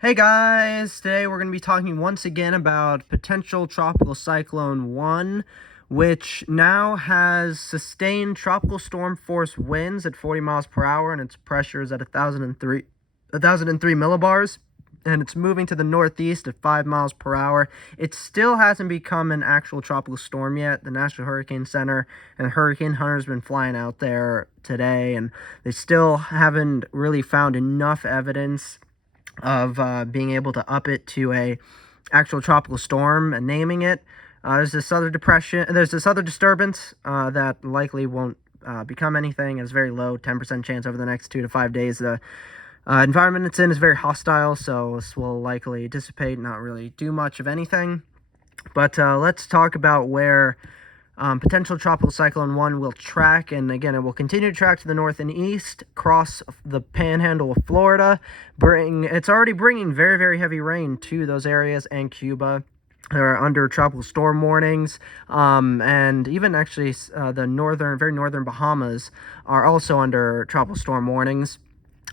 Hey guys, today we're going to be talking once again about Potential Tropical Cyclone One, which now has sustained tropical storm force winds at 40 miles per hour and its pressure is at 1,003 millibars, and it's moving to the northeast at 5 miles per hour. It still hasn't become an actual tropical storm yet. The National Hurricane Center and Hurricane Hunter's been flying out there today, and they still haven't really found enough evidence of being able to up it to a actual tropical storm and naming it. There's this other disturbance that likely won't become anything. It's very low, 10% chance over the next 2 to 5 days. The environment it's in is very hostile, so this will likely dissipate, not really do much of anything. But let's talk about where Potential Tropical Cyclone One will track, and again, it will continue to track to the north and east, cross the panhandle of Florida. It's already bringing very, very heavy rain to those areas and Cuba. They're under tropical storm warnings, and even actually the very northern Bahamas are also under tropical storm warnings.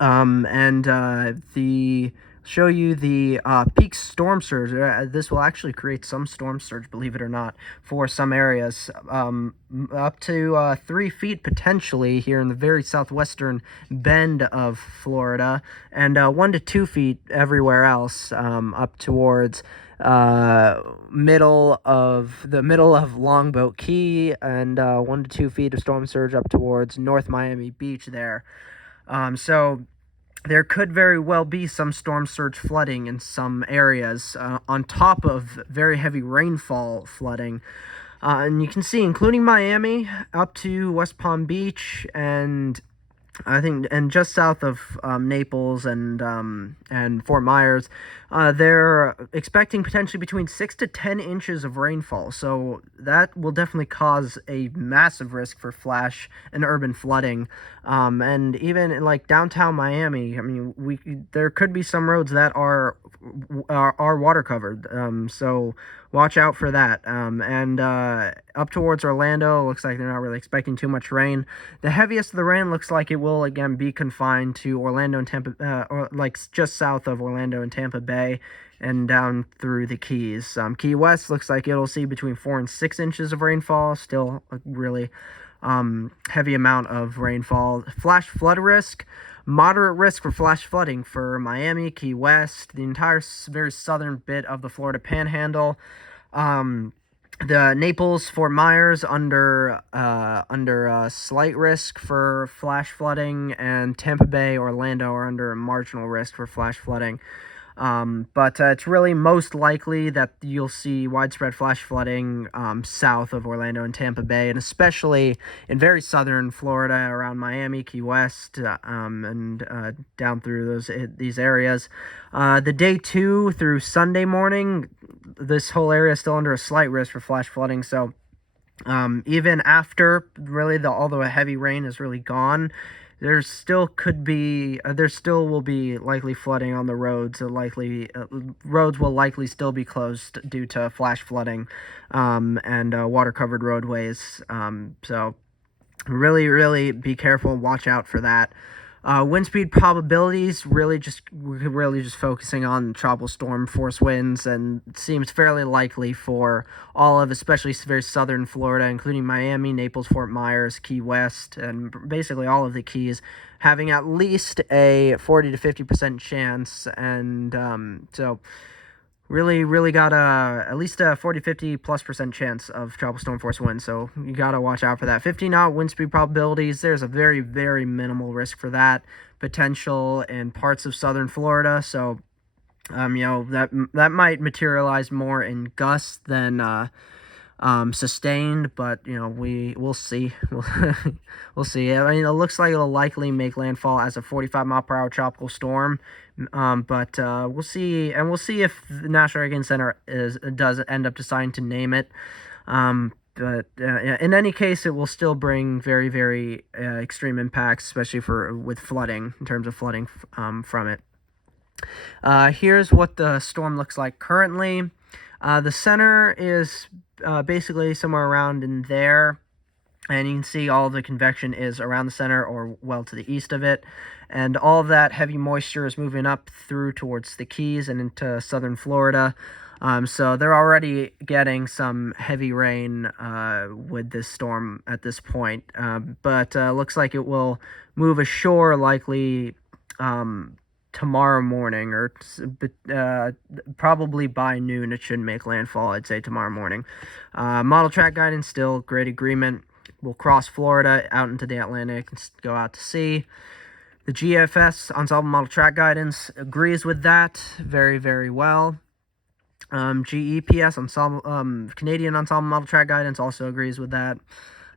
The show you the peak storm surge. This will actually create some storm surge, believe it or not, for some areas, up to 3 feet potentially here in the very southwestern bend of Florida, and 1 to 2 feet everywhere else, up towards middle of Longboat Key, and 1 to 2 feet of storm surge up towards North Miami Beach there. So there could very well be some storm surge flooding in some areas, on top of very heavy rainfall flooding. And you can see, including Miami, up to West Palm Beach, and I think, and just south of Naples and Fort Myers, they're expecting potentially between 6 to 10 inches of rainfall. So that will definitely cause a massive risk for flash and urban flooding. And even in like downtown Miami, I mean, there could be some roads that are water covered. So watch out for that. And up towards Orlando, looks like they're not really expecting too much rain. The heaviest of the rain looks like it will again be confined to Orlando and Tampa, or like just south of Orlando and Tampa Bay, and down through the Keys. Key West looks like it'll see between 4 and 6 inches of rainfall. Still a really heavy amount of rainfall. Flash flood risk. Moderate risk for flash flooding for Miami, Key West, the entire very southern bit of the Florida Panhandle. The Naples, Fort Myers under slight risk for flash flooding, and Tampa Bay, Orlando are under a marginal risk for flash flooding. But it's really most likely that you'll see widespread flash flooding south of Orlando and Tampa Bay, and especially in very southern Florida around Miami, Key West, and down through these areas. The day 2 through Sunday morning, this whole area is still under a slight risk for flash flooding. So even after really all the heavy rain is really gone, there still will be likely flooding on the roads. Roads will likely still be closed due to flash flooding, and water-covered roadways. So really be careful and watch out for that. Wind speed probabilities, really just focusing on tropical storm force winds, and it seems fairly likely for all of, especially very southern Florida, including Miami, Naples, Fort Myers, Key West, and basically all of the Keys, having at least a 40 to 50% chance. And so really got at least a 40-50+% chance of tropical storm force winds, so you gotta watch out for that. 15-knot wind speed probabilities, there's a very minimal risk for that potential in parts of southern Florida. So that might materialize more in gusts than sustained, but we'll see. We'll see. I mean, it looks like it'll likely make landfall as a 45-mile-per-hour tropical storm, but we'll see, and we'll see if the National Hurricane Center does end up deciding to name it. But in any case, it will still bring very extreme impacts, especially with flooding, in terms of flooding from it. Here's what the storm looks like currently. The center is basically somewhere around in there, and you can see all the convection is around the center or well to the east of it. and all of that heavy moisture is moving up through towards the Keys and into southern Florida. So they're already getting some heavy rain with this storm at this point, but looks like it will move ashore likely tomorrow morning, or probably by noon. It should make landfall, I'd say, tomorrow morning. Model track guidance, still great agreement. We'll cross Florida out into the Atlantic and go out to sea. The GFS, Ensemble Model Track Guidance, agrees with that very, very well. GEPS, Ensemble, Canadian Ensemble Model Track Guidance, also agrees with that.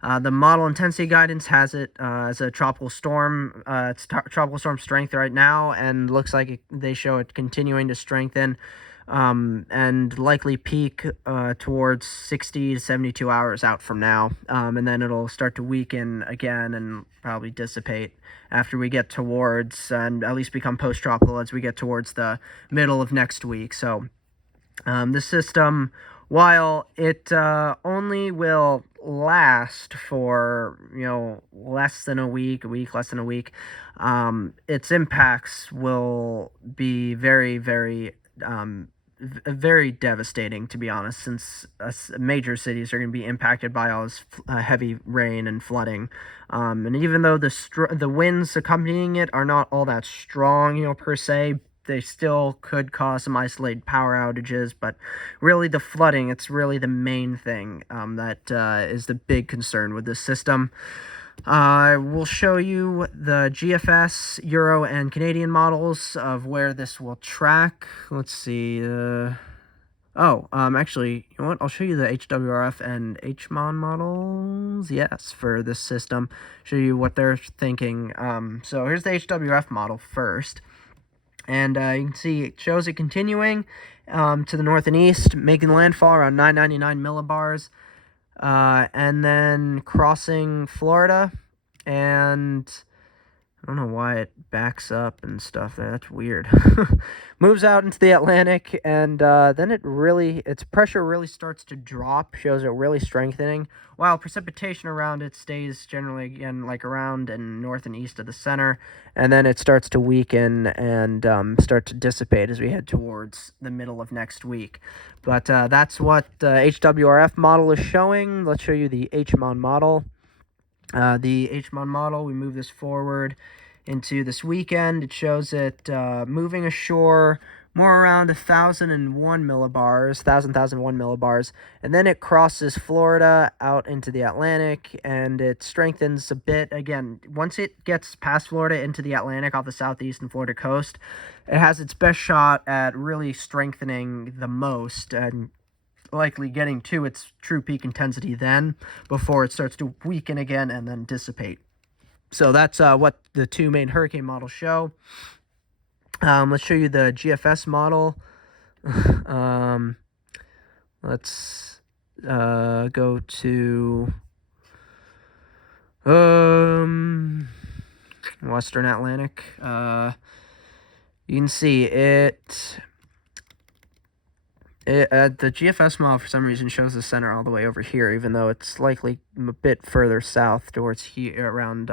The model intensity guidance has it as a tropical storm. It's tropical storm strength right now, and looks like they show it continuing to strengthen and likely peak towards 60 to 72 hours out from now. And then it'll start to weaken again and probably dissipate after we get towards, and at least become post-tropical as we get towards the middle of next week. So this system, while it only will last for less than a week, less than a week, its impacts will be very, very very devastating, to be honest, since major cities are going to be impacted by all this heavy rain and flooding. And even though the winds accompanying it are not all that strong, per se, they still could cause some isolated power outages. But really, the flooding, it's really the main thing that is the big concern with this system. I will show you the GFS, Euro, and Canadian models of where this will track. Let's see. Actually, you know what? I'll show you the HWRF and HMON models. Yes, for this system. Show you what they're thinking. So here's the HWF model first. And you can see it shows it continuing to the north and east, making landfall around 999 millibars. And then crossing Florida, and I don't know why it backs up and stuff there. That's weird. Moves out into the Atlantic, and then its pressure really starts to drop, shows it really strengthening, while precipitation around it stays generally, again, like around and north and east of the center, and then it starts to weaken and start to dissipate as we head towards the middle of next week. But that's what the HWRF model is showing. Let's show you the HMON model. The HMON model, we move this forward into this weekend. It shows it moving ashore more around 1,001 millibars, and then it crosses Florida out into the Atlantic, and it strengthens a bit. Again, once it gets past Florida into the Atlantic off the southeast and Florida coast, it has its best shot at really strengthening the most, and likely getting to its true peak intensity then, before it starts to weaken again and then dissipate. So that's what the two main hurricane models show. Let's show you the GFS model. Let's go to Western Atlantic. You can see it. The GFS model, for some reason, shows the center all the way over here, even though it's likely a bit further south towards here, around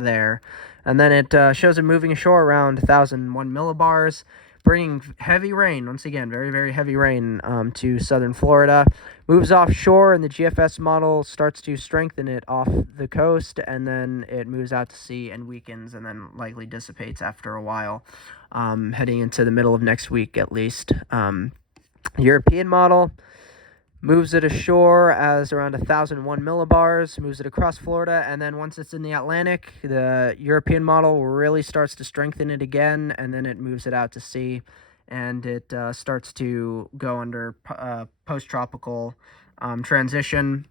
there. And then it shows it moving ashore around 1,001 millibars, bringing heavy rain, once again, very, very heavy rain to southern Florida. Moves offshore, and the GFS model starts to strengthen it off the coast, and then it moves out to sea and weakens, and then likely dissipates after a while, heading into the middle of next week at least. The European model moves it ashore as around 1,001 millibars, moves it across Florida, and then once it's in the Atlantic, the European model really starts to strengthen it again, and then it moves it out to sea, and it starts to go under post-tropical transition,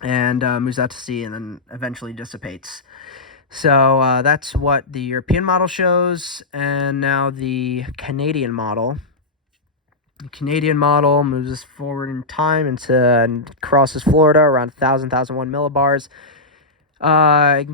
and moves out to sea, and then eventually dissipates. So that's what the European model shows, and now the Canadian model. The Canadian model moves us forward in time and crosses Florida around 1,001 millibars.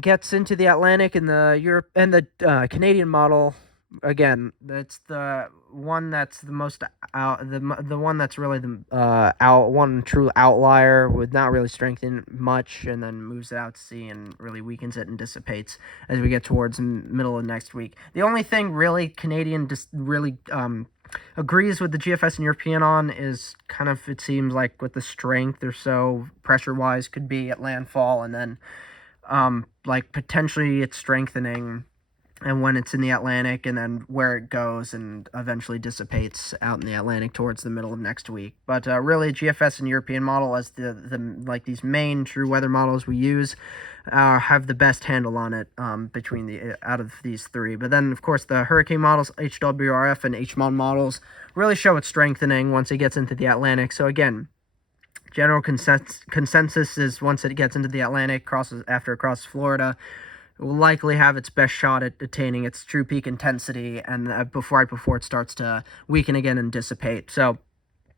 Gets into the Atlantic, and the Canadian model again, that's the one that's the most out, the one that's really the out one true outlier with not really strengthening much, and then moves it out to sea and really weakens it and dissipates as we get towards the middle of next week. The only thing really Canadian just really agrees with the GFS and European on is kind of, it seems like, with the strength or so pressure wise could be at landfall, and then like potentially it's strengthening and when it's in the Atlantic, and then where it goes and eventually dissipates out in the Atlantic towards the middle of next week. But really, GFS and European model as the like these main true weather models we use have the best handle on it between the out of these three. But then, of course, the hurricane models, HWRF and HMON models, really show it strengthening once it gets into the Atlantic. So again, general consensus is once it gets into the Atlantic, crosses Florida, it will likely have its best shot at attaining its true peak intensity, and right before it starts to weaken again and dissipate. So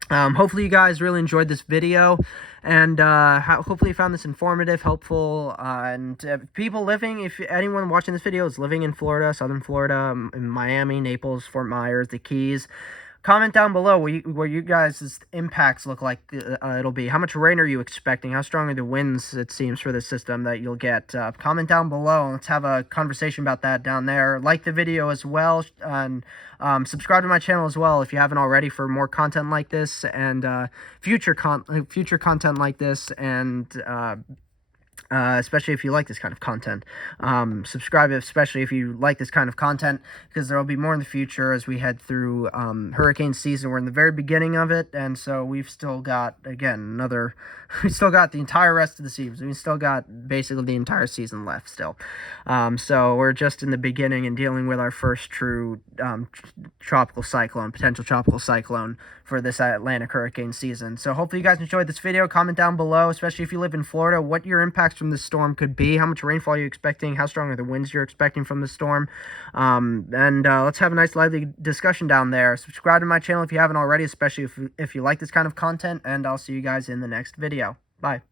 hopefully you guys really enjoyed this video, and hopefully you found this informative, helpful, and people living, if anyone watching this video is living in Florida, southern Florida, in Miami, Naples, Fort Myers, the Keys, comment down below where you guys' impacts look like it'll be. How much rain are you expecting? How strong are the winds, it seems, for this system that you'll get? Comment down below. Let's have a conversation about that down there. Like the video as well, and subscribe to my channel as well if you haven't already for more content like this, and future content like this, and especially if you like this kind of content. Subscribe, especially if you like this kind of content, because there will be more in the future as we head through hurricane season. We're in the very beginning of it, and so we've still got, again, we still got the entire rest of the season. We still got basically the entire season left still. So we're just in the beginning and dealing with our first true potential tropical cyclone for this Atlantic hurricane season. So hopefully you guys enjoyed this video. Comment down below, especially if you live in Florida, what your impacts from this storm could be. How much rainfall are you expecting? How strong are the winds you're expecting from the storm? And let's have a nice lively discussion down there. Subscribe to my channel if you haven't already, especially if you like this kind of content, and I'll see you guys in the next video. Bye.